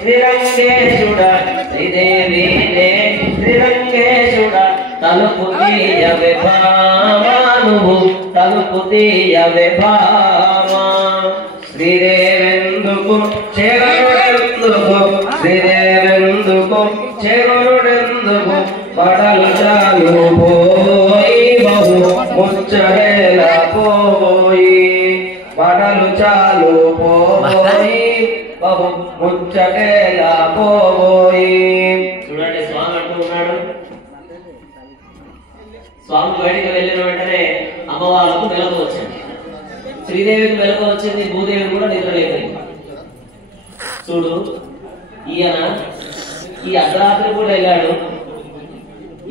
శ్రీరంగేశుడ శ్రీదేవినే శ్రీరంగేశుడ తలుపు తీయవే భామా నువ్వు తలుపు తీయవే భామా శ్రీదేవెందుకు చెగరుడెందుకు శ్రీదేవెందుకు చెగరుడెందుకు పడలు చాలు పోయి బహు ముచ్చడేలా పోయి పడలు చాలు పోయి బహు ముచ్చటేలా పోయి. చూడండి స్వామి అంటూ ఉన్నాడు. స్వామి బయటికి వెళ్ళిన వెంటనే అమ్మవాళ్ళకు మెలకు వచ్చింది, శ్రీదేవికి మెలకు వచ్చింది, భూదేవి కూడా నిద్ర లేకపోయింది. చూడు, ఈయన ఈ అర్ధరాత్రి కూడా వెళ్ళాడు.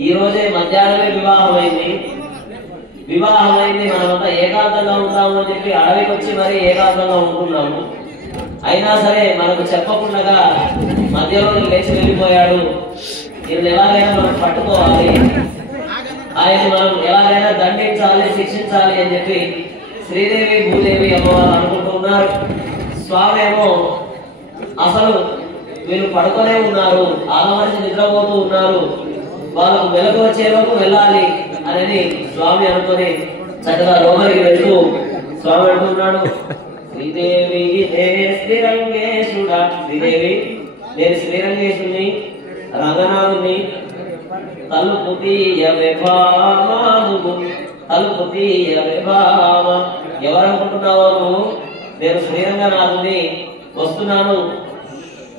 ఈ రోజే మధ్యాహ్నమే వివాహం అయింది. మనమంతా ఏకాంతంగా ఉంటాము అని చెప్పి అడవికి వచ్చి మరి ఏకాంతంగా ఉంటున్నాము. అయినా సరే మనకు చెప్పకుండా మధ్యలో లేచి వెళ్ళిపోయాడు. ఈయన ఎలాగైనా మనం పట్టుకోవాలి, ఆయన మనం ఎలాగైనా దండించాలి, శిక్షించాలి అని చెప్పి శ్రీదేవి భూదేవి అమ్మవారు అనుకుంటున్నారు. స్వామి ఏమో అసలు వీళ్ళు పడుకొనే ఉన్నారు, ఆగమనించి నిద్రపోతూ ఉన్నారు, వాళ్ళకు వెలుగు వచ్చేలోపు వెళ్ళాలి అనేది స్వామి అనుకుని చక్కగా లోపలికి వెళ్తూ స్వామి అంటున్నాడు, శ్రీదేవి శ్రీరంగేశుడా, శ్రీదేవి నేను శ్రీరంగేశుని రంగనాథుని తలుపు తీయవే భామా నువ్వు తలుపు తీయవే భామా. ఎవరనుకుంటున్నావో నువ్వు? నేను శ్రీరంగనాథుని వస్తున్నాను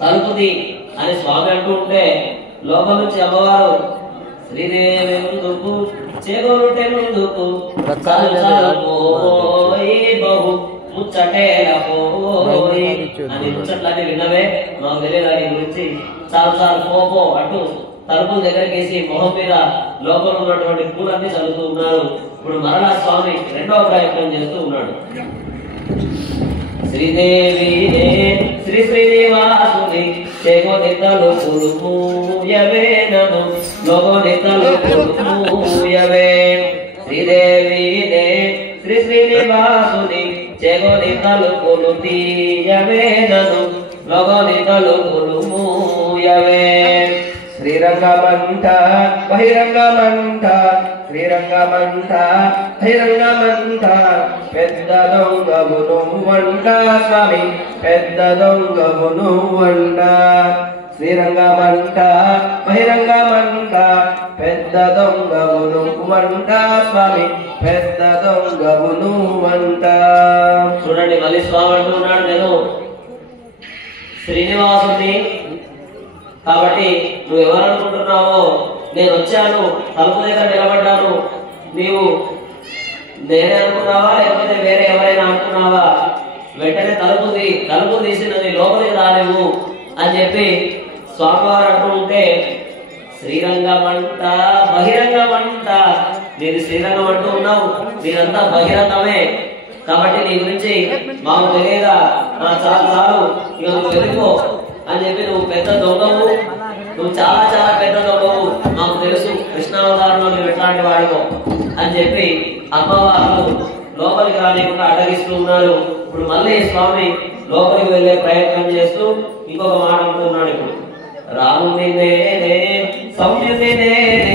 తలుపు తీ అని స్వామి అంటూ ఉంటే లోపల నుంచి అమ్మవారు శ్రీదేవి ముందుకు చెగొరుటె ముందుకు పోయి బహు ముచ్చటేల పోయి అని ముచ్చట్లన్నీ విన్నవే, మాకు తెలియదు దాని గురించి, చాలు చాలు పోపో అంటూ తలుపుల దగ్గరకేసి మొహం మీద లోపల ఉన్నటువంటి పూలన్నీ చదువుతూ ఉన్నారు. ఇప్పుడు మరలా స్వామి రెండవ ప్రయత్నం చేస్తూ ఉన్నాడు. శ్రీదేవి శ్రీ శ్రీనివాసుని చెగొని తలుపులు మూయవే నను లోగొని తలుపులు మూయవే. శ్రీదేవి శ్రీ శ్రీనివాసుని చెగొని తలుపులు తీయవే నను లోగొని తలుపులు మూయవే. శ్రీరంగమంట బహిరంగమంట శ్రీరంగమంట బహిరంగమంట పెద్ద దొంగవు నువ్వంట స్వామి పెద్ద దొంగవు నువ్వంట. శ్రీరంగమంట బహిరంగమంట పెద్ద దొంగవు నువ్వంట స్వామి పెద్ద దొంగవు నువ్వంట. చూడండి మళ్ళీ స్వామి అంటున్నాడు, నేను శ్రీనివాసుని కాబట్టి నువ్వు ఎవరనుకుంటున్నావో, నేను వచ్చాను తలుపు దగ్గర నిలబడ్డాను, నీవు నేనే అనుకున్నావా లేకపోతే వేరే ఎవరైనా అనుకున్నావా? వెంటనే తలుపు తీసినది లోపలికి రాలేవు అని చెప్పి స్వామివారు అంటూ ఉంటే, శ్రీరంగమంట బహిరంగమంట నేను శ్రీరంగం అంటూ ఉన్నావు, నేనంతా బహిరంగమే కాబట్టి నీ గురించి మాకు తెలియదా, చాలు చాలు ఇక నువ్వు వెళ్ళిపో అని చెప్పి, నువ్వు పెద్ద దొంగవు, నువ్వు చాలా చాలా పెద్ద దొంగవు, మాకు తెలుసు కృష్ణావతారంలో నువ్వు ఎట్లాంటి వాడివో అని చెప్పి అమ్మవారు లోపలికి రానికుండా అడ్డగిస్తూ ఉన్నారు. ఇప్పుడు మళ్ళీ స్వామి లోపలికి వెళ్ళే ప్రయత్నం చేస్తూ ఇంకొక మాట అంటున్నాడు. ఇప్పుడు రాముని నేనే సౌమ్యుని నేనే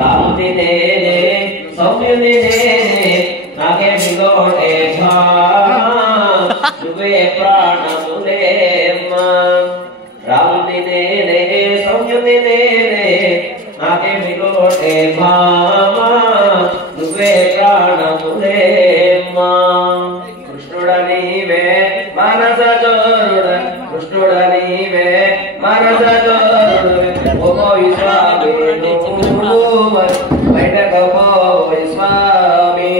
రాముని నేనే సౌమ్యుని నేనే నాకే మిగోటే నువ్వే ప్రాణములేమ్మా. రాముని నేనే సౌమ్యుని నేనే నాకే మిగోటే భామా నువ్వే ప్రాణములేమ్మా. కృష్ణుడనీవే మానస జోరుడ కృష్ణుడనీవే మానస జోరుడు ఓయ్ స్వామి నువ్వు బయటకు పోయి స్వామి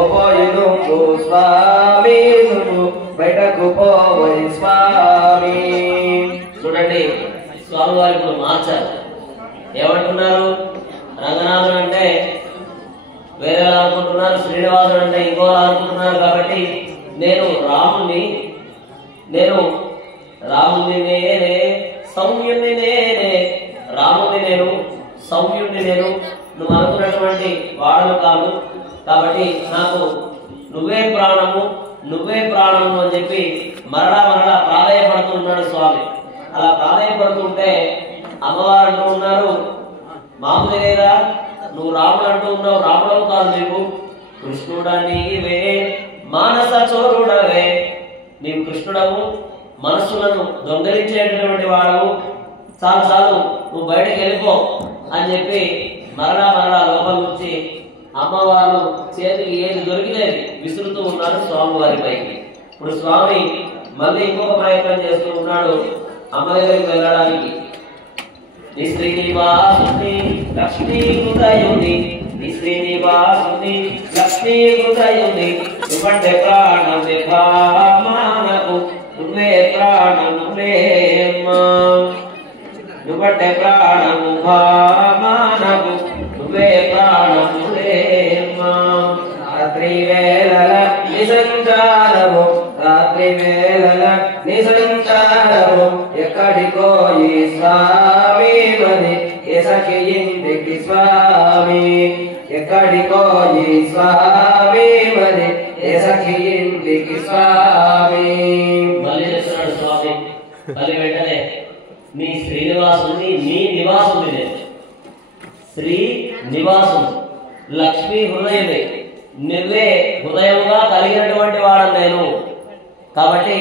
ఓయ్ నువ్వు స్వామి నువ్వు బయటకు పోయి స్వామి. చూడండి స్వామి వారి ఇప్పుడు మార్చారు, ఏమంటున్నారు? రంగనాథుడు అంటే వేరేలా అనుకుంటున్నారు, శ్రీనివాసుడు అంటే ఇంకోలా అనుకుంటున్నారు. కాబట్టి నేను రాముని నేనే సౌమ్యుణ్ణి నేనే రాముని నేను సౌమ్యుణ్ణి నేను, నువ్వు అనుకున్నటువంటి వాడను కాదు. కాబట్టి నాకు నువ్వే ప్రాణము అని చెప్పి మరలా ప్రాధాయపడ ఉన్నాడు స్వామి. అలా ప్రాధాన్యపడుతుంటే అమ్మవారు అంటూ ఉన్నారు, మామూలుగా నువ్వు రాముడు అంటూ ఉన్నావు, రాముడవు కాదు నీవు, కృష్ణుడా నీవే మానస చోరుడవే, నీవు కృష్ణుడవు, మనస్సులను దొంగలించేటటువంటి వాడవు, చాలు చాలు నువ్వు బయటకు వెళ్ళిపో అని చెప్పి మరలా లోపల నుంచి అమ్మవారు చేతికి ఏది దొరికినది విసురుతూ ఉన్నారు స్వామి వారిపైకి. ఇప్పుడు స్వామి మళ్ళీ ఇంకొక ప్రయత్నం చేస్తూ ఉన్నాడు అమ్మ దగ్గరికి వెళ్ళడానికి. నీ శ్రీనివాసుని లక్ష్మీకృతయుని, నీ శ్రీనివాసుని లక్ష్మీకృతయుని, నువ్వంటే ప్రాణం మానకు, నువ్వే ప్రాణములే నువ్వంటే ప్రాణము మానకు, నువ్వే ప్రాణములే. రాత్రి వేళల నిసంచారము, రాత్రి వేళల నిసంచారము, ఎక్కడికో ఈ స్వామి మరి ఎసకి ఇంటికి స్వామి, ఎక్కడికో ఈ స్వామి మరి ఎసకి ఇంటికి స్వామి. మళ్ళీ చేస్తున్నాడు స్వామి. మళ్ళీ వెంటనే నీ శ్రీనివాసుని, నీ నివాసుని నేను, శ్రీ నివాసు లక్ష్మీ హృదయమే, నువ్వే హృదయంగా కలిగినటువంటి వాడను నేను, కాబట్టి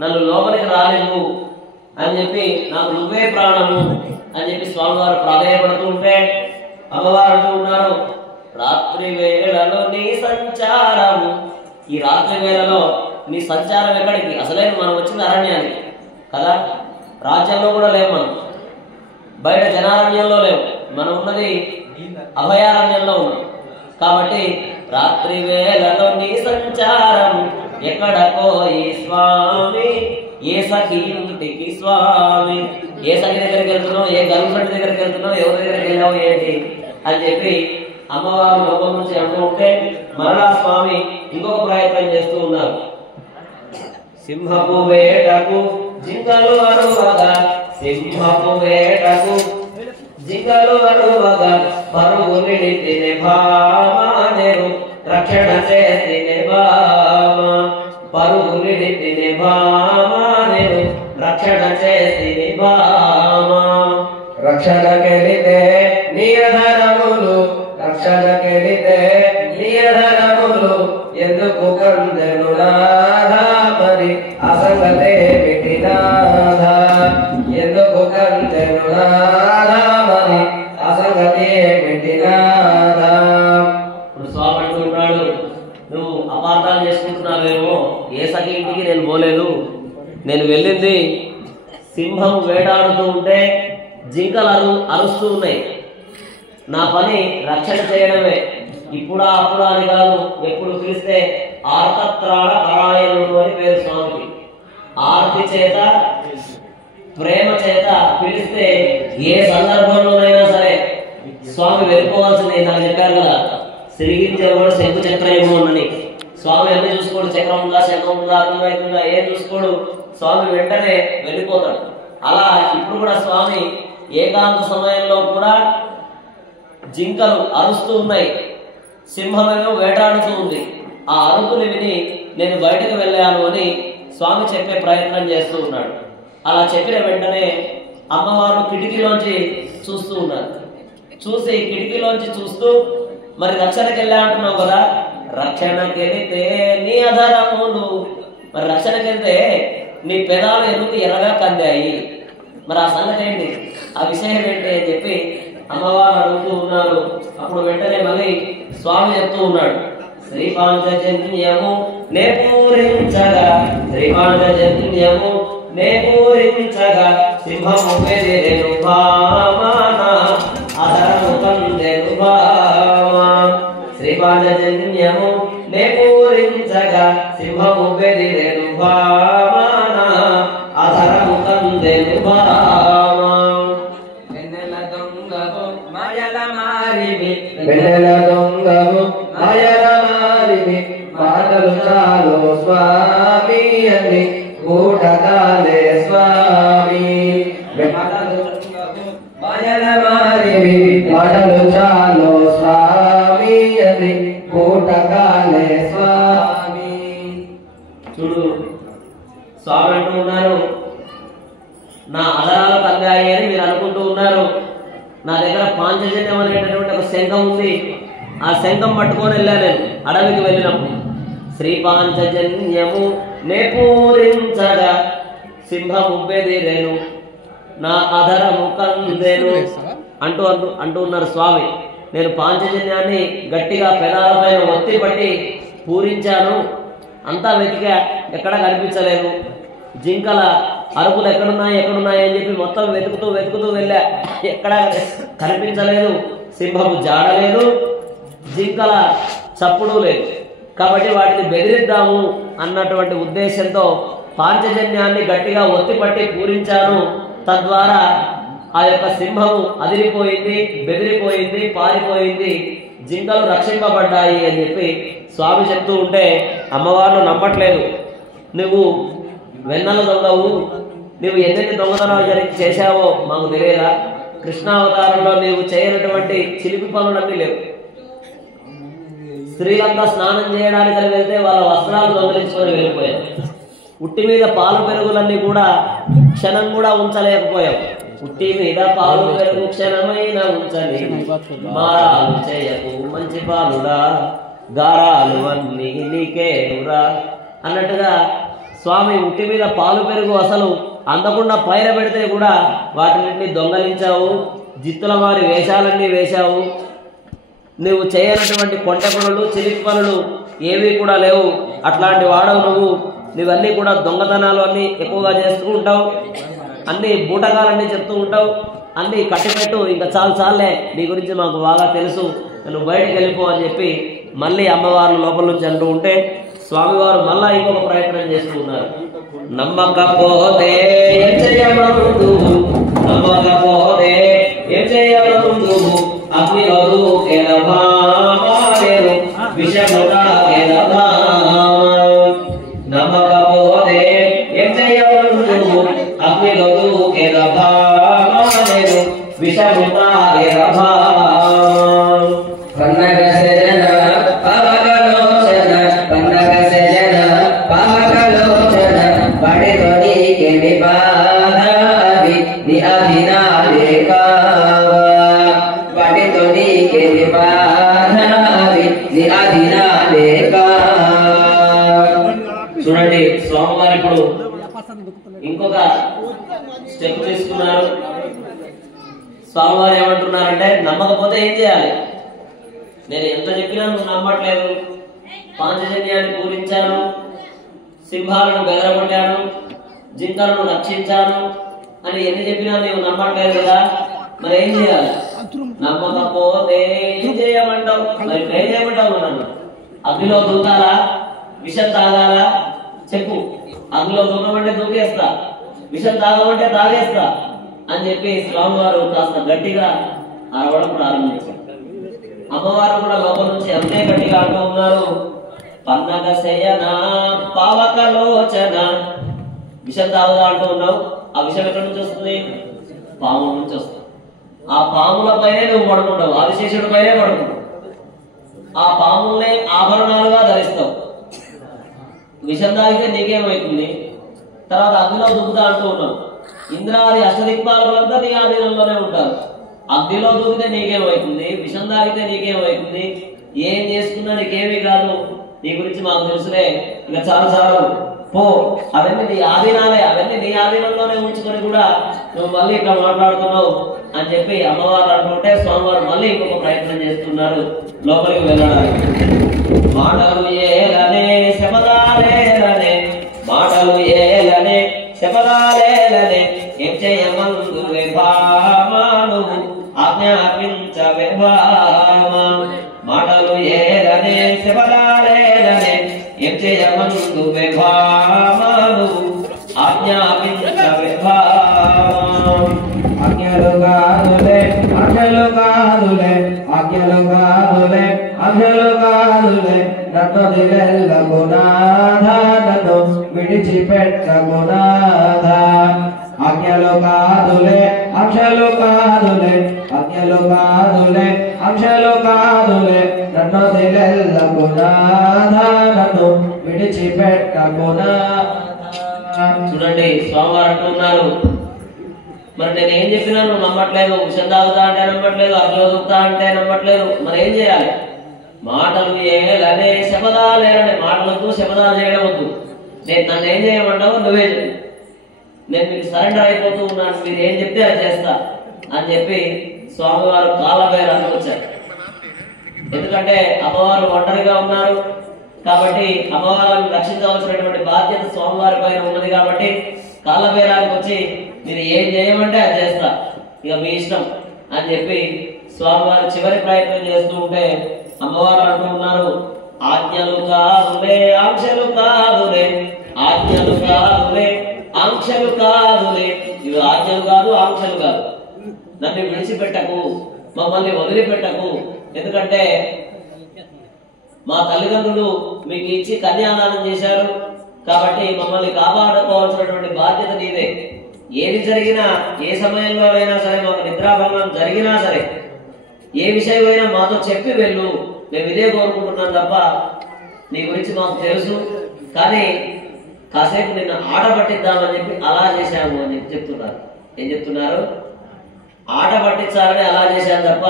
నన్ను లోపలికి రాలేవు అని చెప్పి నాకు నువ్వే ప్రాణము అని చెప్పి స్వామివారు ప్రాధాన్యపడుతూ ఉంటే అమ్మవారు అంటూ ఉన్నారు, రాత్రి వేళలో నీ సంచారము, ఈ రాత్రి వేళలో నీ సంచారం ఎక్కడికి? అసలే మనం వచ్చింది అరణ్యానికి కదా, రాజ్యంలో కూడా లేవు, మనం బయట జనారణ్యంలో లేవు, మనం ఉన్నది అభయారణ్యంలో ఉన్నాం. కాబట్టి రాత్రి వేళలో నీ సంచారం ఎక్కడకో ఈ స్వామి, ఏ సఖి ఇంటికి స్వామి, ఏ సఖి దగ్గరికి వెళ్తున్నావు, ఏ గర్ల్ ఫ్రెండ్ దగ్గరికి వెళ్తున్నావు, ఎవరి దగ్గరికి వెళ్ళావు ఏంటి అని చెప్పి అమ్మవారు లోపల నుంచి అంటూ ఉంటే మరలా స్వామి ఇంకొక ప్రయత్నం చేస్తూ ఉన్నారు. సింహపు వేటకు జింకలు అరువగా, సింహపు వేటకు జింకలు అరువగా, పరుగు నిడితిని భామానెరు, రక్షణ చేతిని భామ, పరుగు నిడితిని భామానెరు, రక్షణ చేతిని భామ. రక్షణకెళితే నియధనములు, రక్షణకెళితే నియధనములు, ఎందుకు కందెను నాథా మరి అసంగతే పెట్టినాథ, ఎందుకు కందెను నాథా మరి అసంగతే పెట్టినాథ. ఇప్పుడు స్వామి అంటున్నాడు, నువ్వు అపార్థాలు చేసుకుంటున్నావేమో, ఏ సఖి ఇంటికి నేను పోలేదు, నేను వెళ్ళింది సింహం వేటాడుతూ ఉంటే జింకలు అరుస్తూ ఉన్నాయి, నా పని రక్షణ చేయడమే, ఇప్పుడా అప్పుడా అని కాదు, ఎప్పుడు పిలిస్తే ఆర్తత్రాణ పరాయణుడు అని పేరు స్వామికి. ఆర్తి చేత ప్రేమ చేత పిలిస్తే ఏ సందర్భంలోనైనా సరే స్వామి వెళ్ళిపోవాల్సిందే. నాకు చెప్పారు కదా, సిరిగించేవాడు శంకు చక్రము అని, స్వామి అన్ని చూసుకోడు, చక్రం ఉందా శంఖం ఉందా అర్థమవుతుందా ఏం చూసుకోడు, స్వామి వెంటనే వెళ్ళిపోతాడు. అలా ఇప్పుడు కూడా స్వామి ఏకాంత సమయంలో కూడా జింకలు అరుస్తూ ఉన్నాయి, సింహమేమో వేటాడుతూ ఉంది. ఆ అరుపుని విని నేను బయటకు వెళ్ళాను అని స్వామి చెప్పే ప్రయత్నం చేస్తూ ఉన్నాడు. అలా చెప్పిన వెంటనే అమ్మవారు కిటికీలోంచి చూస్తూ ఉన్నారు. చూసి కిటికీలోంచి చూస్తూ, మరి రక్షణకి వెళ్ళా అంటున్నావు కదా, రక్షణకెళితే నీ అధరములు, మరి రక్షణకెళ్తే నీ పెదాలు ఎందుకు ఎర్రగా కందాయి, మరి ఆ సంగతి ఏంటి, ఆ విషయం ఏంటి అని చెప్పి అమ్మవారు అడుగుతూ ఉన్నారు. అప్పుడు వెంటనే మళ్ళీ స్వామి చెప్తూ ఉన్నాడు, శ్రీపాంచజన్యము నే పూరించగా, శ్రీపాంచజన్యము నే పూరించగా, సింహము బెదిరెను భామాన, అధరము కందెను భామ. శ్రీపాంచజన్యము నే పూరించగా, సింహము బెదిరెను భామాన, అధరము కందెను భామ. వెన్నెల దొంగవు మాయల మారివి, వెన్నెల దొంగవు మాయల మారివి, మాటలు చాలు స్వామి అని కూటకాలే స్వామి. మాయల మారివి, మాటలు చాలు స్వామి అని కూటకాలే స్వామి. చూడు స్వామి అంటూ ఉన్నారు, నా అదరాలకు అందాయి అని మీరు అనుకుంటూ ఉన్నారు. నా దగ్గర పాంచజన్యం అనేటటువంటి ఒక శంఖం ఉంది. ఆ శంఖం పట్టుకొని వెళ్ళా నేను అడవికి వెళ్ళినప్పుడు. శ్రీ పాంచజన్యము నే పూరించగా సింహము బెదిరెను నా అధరము కందెను అంటూ ఉన్నారు స్వామి. నేను పాంచజన్యాన్ని గట్టిగా పెదాలపైన ఒత్తి పట్టి పూరించాను. అంతా వెతికా, ఎక్కడ కనిపించలేదు. జింకల అరుపులు ఎక్కడున్నాయి అని చెప్పి మొత్తం వెతుకుతూ వెళ్ళా, ఎక్కడ కనిపించలేదు. సింహము జాడలేదు, జింకల చప్పుడు లేదు. కాబట్టి వాటిని బెదిరిద్దాము అన్నటువంటి ఉద్దేశంతో పాంచజన్యాన్ని గట్టిగా ఒత్తిపట్టి పూరించాను. తద్వారా ఆ యొక్క సింహము అదిరిపోయింది, బెదిరిపోయింది, పారిపోయింది, జింకలు రక్షింపబడ్డాయి అని చెప్పి స్వామి చెప్తూ ఉంటే అమ్మవార్లు నమ్మట్లేదు. నువ్వు వెన్నెల దొంగవు, నువ్వు ఎన్ని దొంగతనాలు చేశావో మాకు తెలియదా? కృష్ణావతారంలో నీవు చేయనటువంటి చిలిపి పనులన్నీ లేవు. స్త్రీలంతా స్నానం చేయడానికి వెళ్తే వాళ్ళ వస్త్రాలు దొంగలించుకొని వెళ్ళిపోయారు. ఉట్టి మీద పాలు పెరుగులన్నీ కూడా క్షణం కూడా ఉంచలేకపోయాం. ఉట్టి మీద పాలు పెరుగు క్షణమైన ఉంచని మారాలు చేయకు మంచి పాలుడా గారాలు అన్నీ నీకేనురా అన్నట్టుగా స్వామి ఉట్టి మీద పాలు పెరుగు అసలు అందకుండా పైన పెడితే కూడా వాటిని దొంగలించావు. జిత్తుల వారి వేషాలన్నీ వేశావు. నువ్వు చేయనటువంటి కొంట పనులు, చిలిపి పనులు ఏవి కూడా లేవు. అట్లాంటి వాడవు నువ్వన్నీ కూడా దొంగతనాలు అన్నీ ఎక్కువగా చేస్తూ ఉంటావు. అన్ని బూటకాలన్నీ చెప్తూ ఉంటావు. అన్నీ కట్టిపెట్టు, ఇంకా చాలే, నీ గురించి మాకు బాగా తెలుసు, నువ్వు బయటకు వెళ్ళిపో అని చెప్పి మళ్ళీ అమ్మవారు లోపల నుంచి అంటూ ఉంటే స్వామివారు మళ్ళా ఇంకొక ప్రయత్నం చేస్తూ ఉన్నారు. నమ్మకపోతే ఏం చేయమందు, నమ్మకపోతే ఏం చేయమందు, అగ్నిలో దూకెదమారేరు విషముగా నమ్మకపోతే ఏం చేయమందు, అగ్నిలో దూకెదమారేరు విషముగా చూడండి, స్వామివారు ఇప్పుడు ఇంకొక స్టెప్ తీసుకున్నారు. స్వామివారు ఏమంటున్నారంటే, నమ్మకపోతే ఏం చేయాలి? నేను ఎంత చెప్పినా నువ్వు నమ్మట్లేదు. పాంచజన్యాన్ని పూరించాను, సింహాలను బెదరగొట్టాను, జింకలను రక్షించాను అని ఎన్ని చెప్పినా నువ్వు నమ్మట్లేదు కదా, మరి ఏం చేయాలి? నమ్మకపోతే ఏం చేయమంటావు? మరి ఏం చేయమంటావు? నన్ను అగ్నిలో దూకాలా, విషం తాగాలా? చెప్పు. అగ్నిలో దూకమంటే దూకేస్తా, విషం తాగమంటే తాగేస్తా అని చెప్పి స్వామివారు కాస్త గట్టిగా అరవడం ప్రారంభించారు. అమ్మవారు కూడా లోపల నుంచి అంతే గట్టిగా అంటూ ఉన్నారు. పన్నగ శయన పావకలోచన. విషం తాగుదా అంటూ ఉన్నావు. ఆ విషం ఎక్కడి నుంచి వస్తుంది? పాముల నుంచి వస్తుంది. ఆ పాముల పైనే నువ్వు పడుకుంటావు, ఆదిశేషుడి పైనే పడుకుంటావు. ఆ పాముల్ని ఆభరణాలుగా ధరిస్తావు. విషం తాగితే నీకేమవుతుంది? తర్వాత అగ్నిలో దూకుతా అంటూ ఉన్నావు. ఇంద్రాది అష్టదిక్పాలకులంతా నీ ఆధీనంలోనే ఉంటారు. అగ్నిలో దూకితే నీకేమవుతుంది? విషం తాగితే నీకేమవుతుంది? ఏం చేసుకున్నా నీకేమీ కాదు. నీ గురించి మాకు తెలుసులే, ఇక చాలు పో. అవన్నీ నీ ఆధీనాలే, అవన్నీ నీ ఆధీనంలోనే ఉంచుకొని కూడా నువ్వు మళ్ళీ ఇట్లా మాట్లాడుతున్నావు అని చెప్పి అమ్మవారు అంటుంటే స్వామివారు మళ్ళీ ఇంకొక ప్రయత్నం చేస్తున్నారు లోపలికి వెళ్ళడానికి. మాటలు ఏలనే శపథాలేలనే, మాటలు ఏలనే శపథాలేలనే, ఏం చేయమందువే భామాను ఆజ్ఞాపించవే భామా. మాటలు ఏలనే శపథాలేలనే, ఏం చేయమందువే భామాను ఆజ్ఞాపించవే భామా. ఆజ్ఞలు కాదులే ఆజ్ఞలు కాదులే, ఆజ్ఞలు కాదులే ఆజ్ఞలు కాదులే, నన్ను దిలెల్లకు నాథ, నన్ను విడిచిపెట్టకు నాథ. ఆజ్ఞలు కాదులే ఆజ్ఞలు కాదులే, ఆజ్ఞలు కాదులే ఆజ్ఞలు కాదులే, నన్ను దిలెల్లకు నాథ, నన్ను విడిచిపెట్టకు నాథ. చూడండి, స్వామివారు అంటున్నారు, మరి నేను ఏం చెప్పినా నువ్వు నమ్మట్లేదు, విషం తాగుతా అంటే నమ్మట్లేదు, అగ్లో దూకుతా అంటే నమ్మట్లేదు, మరి ఏం చేయాలి? మాటలు ఏలనే శపథాలేనని, మాటలతో శపథాలు చేయడం వద్దు. నన్ను ఏం చేయమంటావు నువ్వే చెప్పు, నేను మీకు సరెండర్ అయిపోతూ ఉన్నాను, మీరు ఏం చెప్తే అది చేస్తా అని చెప్పి స్వామివారు కాళ్ళబేరానికి వచ్చారు. ఎందుకంటే అమ్మవారు ఒంటరిగా ఉన్నారు కాబట్టి అమ్మవారిని రక్షించవలసినటువంటి బాధ్యత స్వామివారి పైన ఉన్నది కాబట్టి కాళ్ళబేరానికి వచ్చి మీరు ఏం చేయమంటే అది చేస్తా, ఇక మీ ఇష్టం అని చెప్పి స్వామివారు చివరి ప్రయత్నం చేస్తూ ఉంటే అమ్మవారు అంటూ ఉన్నారు, ఆజ్ఞలు కాదులే ఆంక్షలు కాదులే, ఆజ్ఞలు కాదులే ఆంక్షలు కాదులే. ఇవి ఆజ్ఞలు కాదు, ఆంక్షలు కాదు. నన్ను విడిచిపెట్టకు, మమ్మల్ని వదిలిపెట్టకు. ఎందుకంటే మా తల్లిదండ్రులు మీకు ఇచ్చి కన్యాదానం చేశారు కాబట్టి మమ్మల్ని కాపాడుకోవాల్సినటువంటి బాధ్యత నీదే. ఏది జరిగినా, ఏ సమయంలోనైనా సరే, మాకు నిద్రాభంగం జరిగినా సరే, ఏ విషయమైనా మాతో చెప్పి వెళ్ళు, మేము ఇదే కోరుకుంటున్నాం తప్ప నీ గురించి మాకు తెలుసు, కానీ కాసేపు నిన్ను ఆట పట్టిద్దామని చెప్పి అలా చేశాము అని చెప్పి చెప్తున్నారు. ఏం చెప్తున్నారు? ఆట పట్టించాలని అలా చేశాను తప్ప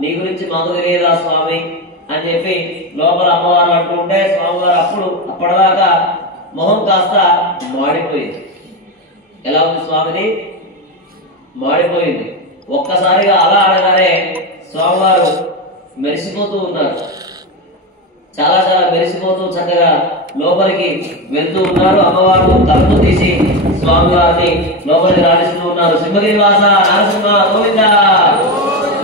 నీ గురించి మాకు తెలియదా స్వామి అని చెప్పి లోపల అమ్మవారు అంటుంటే స్వామివారు అప్పటిదాకా మొహం కాస్త మాడిపోయింది. ఎలా ఉంది స్వామిని? మాడిపోయింది. ఒక్కసారిగా అలా అనగానే స్వామివారు మెరిసిపోతూ ఉన్నారు. చాలా చాలా మెరిసిపోతూ చక్కగా లోపలికి వెళ్తూ ఉన్నారు. అమ్మవారు తలుపు తీసి స్వామివారిని లోపలికి రాణిస్తూ ఉన్నారు. సింహగిరివాస నరసింహ గోవింద,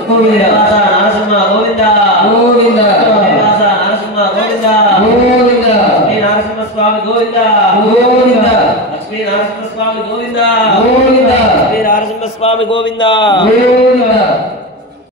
సింహగిరివాస నరసింహ గోవింద, గోవింద సింహగిరివాస నరసింహ గోవింద, గోవింద లక్ష్మీ నరసింహ స్వామి గోవింద, గోవింద లక్ష్మీ నరసింహ స్వామి గోవింద, గోవింద శ్రీ నరసింహ స్వామి గోవింద, గోవింద